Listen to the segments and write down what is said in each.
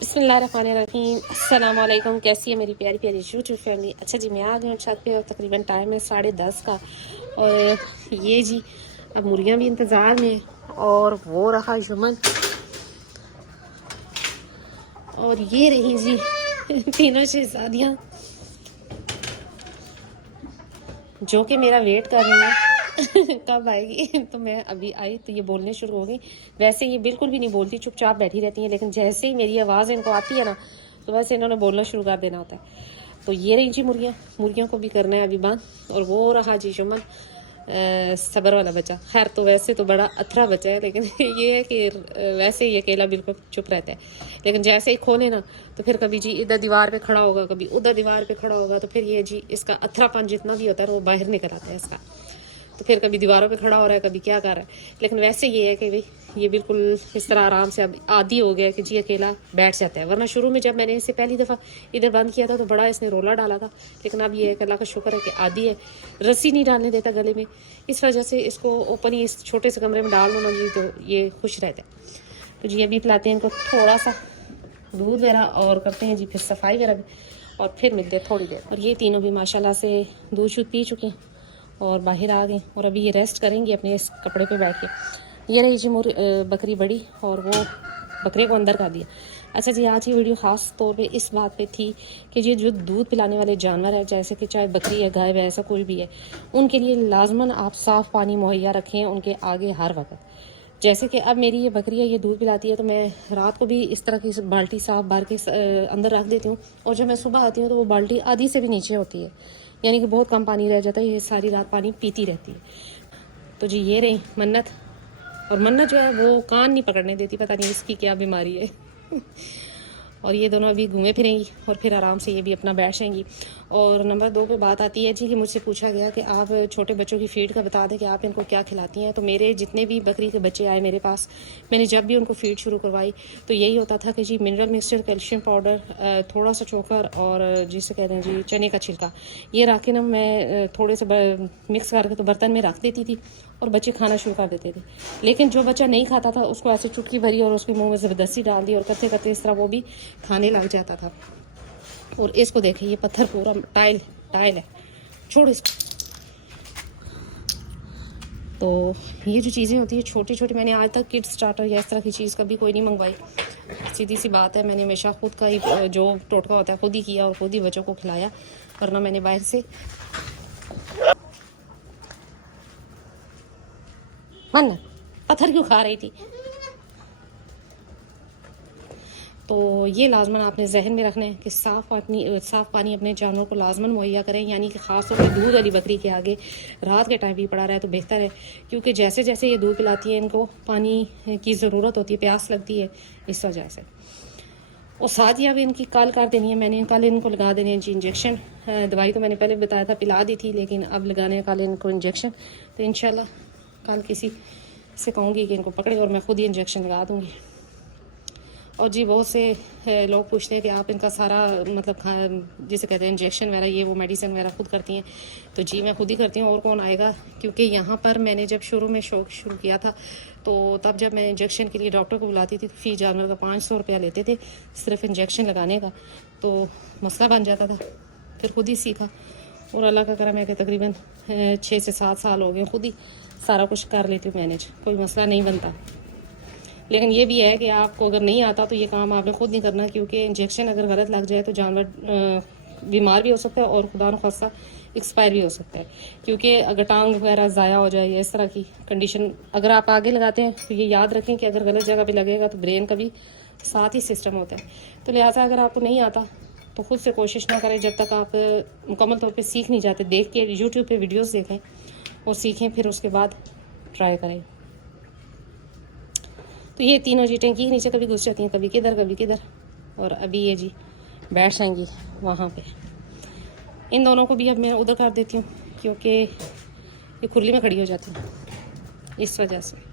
बिस्मिल्लाहिर्रहमानिर्रहीम। अस्सलाम वालेकुम। कैसी है मेरी प्यारी प्यारी यूट्यूब फैमिली। अच्छा जी, मैं आ गई हूँ छत पे और तकरीबन टाइम है 10:30 का। और ये जी अब मुर्गियाँ भी इंतज़ार में और वो रहा यमन और ये रही जी तीनों शहजादियाँ जो कि मेरा वेट कर रही हैं कब आएगी। तो मैं अभी आई तो ये बोलने शुरू हो गई। वैसे ये बिल्कुल भी नहीं बोलती, चुपचाप बैठी रहती हैं, लेकिन जैसे ही मेरी आवाज़ इनको आती है ना तो वैसे इन्होंने बोलना शुरू कर देना होता है। तो ये रही जी मुर्गियों को भी करना है अभी बंद। और वो रहा जी शुमन, सबर वाला बच्चा। खैर तो वैसे तो बड़ा अथरा बच्चा है, लेकिन ये है कि वैसे ही अकेला बिल्कुल चुप रहता है, लेकिन जैसे ही खोले ना तो फिर कभी जी इधर दीवार पे खड़ा होगा, कभी उधर दीवार पे खड़ा होगा। तो फिर ये जी इसका अथरापन जितना भी होता है वो बाहर निकल आता है इसका। तो फिर कभी दीवारों पे खड़ा हो रहा है, कभी क्या कर रहा है। लेकिन वैसे ये है कि भाई ये बिल्कुल इस तरह आराम से अब आदी हो गया कि जी अकेला बैठ जाता है। वरना शुरू में जब मैंने इसे पहली दफ़ा इधर बंद किया था तो बड़ा इसने रोला डाला था, लेकिन अब ये है कि अल्लाह का शुक्र है कि आदी है। रस्सी नहीं डालने देता गले में, इस वजह से इसको ओपन ही इस छोटे से कमरे में डाल दो ना जी तो ये खुश रहता है। तो जी अभी पिलाते हैं इनको थोड़ा सा दूध वगैरह और करते हैं जी फिर सफाई वगैरह भी, और फिर मिलते हैं थोड़ी देर। और ये तीनों भी माशाल्लाह से दूध शूध पी चुके हैं और बाहर आ गए और अभी ये रेस्ट करेंगी अपने इस कपड़े पे बैठ के। ये रही जी बकरी बड़ी और वो बकरे को अंदर कर दिया। अच्छा जी, आज ये वीडियो ख़ास तौर पे इस बात पे थी कि ये जो दूध पिलाने वाले जानवर है, जैसे कि चाहे बकरी है, गाय है, ऐसा कोई भी है, उनके लिए लाजमन आप साफ़ पानी मुहैया रखें उनके आगे हर वक्त। जैसे कि अब मेरी ये बकरी है, ये दूध पिलाती है तो मैं रात को भी इस तरह की बाल्टी साफ भर के अंदर रख देती हूँ, और जब मैं सुबह आती हूँ तो वो बाल्टी आधी से भी नीचे होती है, यानी कि बहुत कम पानी रह जाता है। ये सारी रात पानी पीती रहती है। तो जी ये रही मन्नत, और मन्नत जो है वो कान नहीं पकड़ने देती, पता नहीं इसकी क्या बीमारी है और ये दोनों अभी घूमे फिरेंगी और फिर आराम से ये भी अपना बैठ जाएंगी। और नंबर 2 पे बात आती है जी कि मुझसे पूछा गया कि आप छोटे बच्चों की फीड का बता दें कि आप इनको क्या खिलाती हैं। तो मेरे जितने भी बकरी के बच्चे आए मेरे पास, मैंने जब भी उनको फीड शुरू करवाई तो यही होता था कि जी मिनरल मिक्सचर, कैल्शियम पाउडर, थोड़ा सा चोकर और जिसे कहते हैं जी चने का छिलका, ये रख के ना मैं थोड़े से मिक्स करके तो बर्तन में रख देती थी और बच्चे खाना शुरू कर देते थे। लेकिन जो बच्चा नहीं खाता था उसको ऐसे चुटकी भरी और उसके मुंह में ज़बरदस्ती डाल दी और करते करते इस तरह वो भी खाने लग जाता था। और इसको देखें, ये पत्थर पूरा टाइल है, छोड़ इसको। तो ये जो चीज़ें होती है छोटी छोटी, मैंने आज तक किड स्टार्टर या इस तरह की चीज़ कभी कोई नहीं मंगवाई। सीधी सी बात है, मैंने हमेशा खुद का ही जो टोटका होता है खुद ही किया और खुद ही बच्चों को खिलाया, वरना मैंने बाहर से। मन पत्थर क्यों खा रही थी? तो ये लाजमन आपने जहन में रखना है कि साफ़ पानी अपने जानवरों को लाजमन मुहैया करें, यानी कि ख़ास तौर पर दूध वाली बकरी के आगे रात के टाइम भी पड़ा रहा है तो बेहतर है, क्योंकि जैसे जैसे ये दूध पिलाती है इनको पानी की ज़रूरत होती है, प्यास लगती है इस वजह से। और साथ ही अब इनकी कल कर देनी है, मैंने कल इनको लगा देने हैं जी इंजेक्शन। दवाई तो मैंने पहले बताया था पिला दी थी, लेकिन अब लगाने हैं कल इनको इंजेक्शन। तो इंशाल्लाह कल किसी से कहूँगी कि इनको पकड़े और मैं खुद ही इंजेक्शन लगा दूँगी। और जी बहुत से लोग पूछते हैं कि आप इनका सारा मतलब जिसे कहते हैं इंजेक्शन वगैरह, ये वो मेडिसिन वगैरह खुद करती हैं। तो जी मैं खुद ही करती हूँ, और कौन आएगा। क्योंकि यहाँ पर मैंने जब शुरू में शौक शुरू किया था तो तब जब मैं इंजेक्शन के लिए डॉक्टर को बुलाती थी फी जानवर का 500 रुपया लेते थे सिर्फ इंजेक्शन लगाने का, तो मसला बन जाता था। फिर खुद ही सीखा और अल्लाह का करम है कि तकरीबन 6 से 7 साल हो गए खुद ही सारा कुछ कर लेती हूँ मैनेज, कोई मसला नहीं बनता। लेकिन ये भी है कि आपको अगर नहीं आता तो ये काम आपने खुद नहीं करना, क्योंकि इंजेक्शन अगर गलत लग जाए तो जानवर बीमार भी हो सकता है और खुदा न खास्ता एक्सपायर भी हो सकता है। क्योंकि अगर टांग वगैरह ज़ाया हो जाए या इस तरह की कंडीशन अगर आप आगे लगाते हैं तो ये याद रखें कि अगर गलत जगह पे लगेगा तो ब्रेन का भी साथ ही सिस्टम होता है। तो लिहाजा अगर आपको नहीं आता तो खुद से कोशिश ना करें जब तक आप मुकम्मल तौर पर सीख नहीं जाते। देख के यूट्यूब पर वीडियोज़ देखें और सीखें, फिर उसके बाद ट्राई करें। तो ये तीनों जी टंकी के नीचे कभी घुस जाती हैं, कभी किधर कभी किधर, और अभी ये जी बैठ जाएंगी वहाँ पे। इन दोनों को भी अब मैं उधर कर देती हूँ क्योंकि ये खुली में खड़ी हो जाती हैं इस वजह से।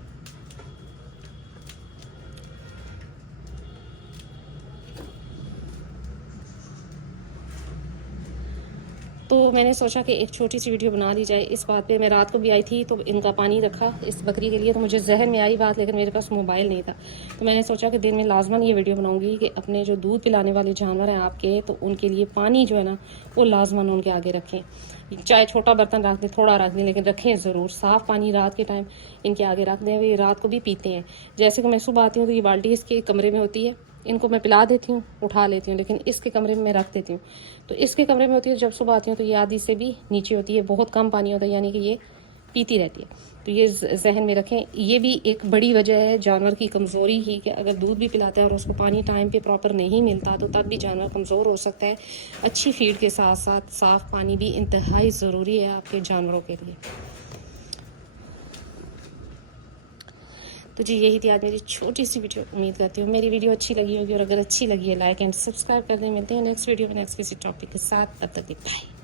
तो मैंने सोचा कि एक छोटी सी वीडियो बना ली जाए इस बात पे। मैं रात को भी आई थी तो इनका पानी रखा इस बकरी के लिए, तो मुझे जहन में आई बात, लेकिन मेरे पास मोबाइल नहीं था। तो मैंने सोचा कि दिन में लाजमन ये वीडियो बनाऊंगी कि अपने जो दूध पिलाने वाले जानवर हैं आपके, तो उनके लिए पानी जो है ना वो लाजमन उनके आगे रखें। चाहे छोटा बर्तन रख दें, थोड़ा रख दें, लेकिन रखें ज़रूर। साफ़ पानी रात के टाइम इनके आगे रख दें, ये रात को भी पीते हैं। जैसे कि मैं सुबह आती हूँ तो ये बाल्टी इसके कमरे में होती है, इनको मैं पिला देती हूँ, उठा लेती हूँ, लेकिन इसके कमरे में मैं रख देती हूँ। तो इसके कमरे में होती है, जब सुबह आती हूँ तो ये आधी से भी नीचे होती है, बहुत कम पानी होता है, यानी कि ये पीती रहती है। तो ये जहन में रखें। ये भी एक बड़ी वजह है जानवर की कमज़ोरी ही, कि अगर दूध भी पिलाता है और उसको पानी टाइम पे प्रॉपर नहीं मिलता तो तब भी जानवर कमज़ोर हो सकता है। अच्छी फीड के साथ साथ साफ़ पानी भी इंतहाई ज़रूरी है आपके जानवरों के लिए। तो जी यही थी आज मेरी छोटी सी वीडियो। उम्मीद करती हूँ मेरी वीडियो अच्छी लगी होगी, और अगर अच्छी लगी है लाइक एंड सब्सक्राइब कर दें। मिलते हैं नेक्स्ट वीडियो में नेक्स्ट किसी टॉपिक के साथ, तब तक बाय।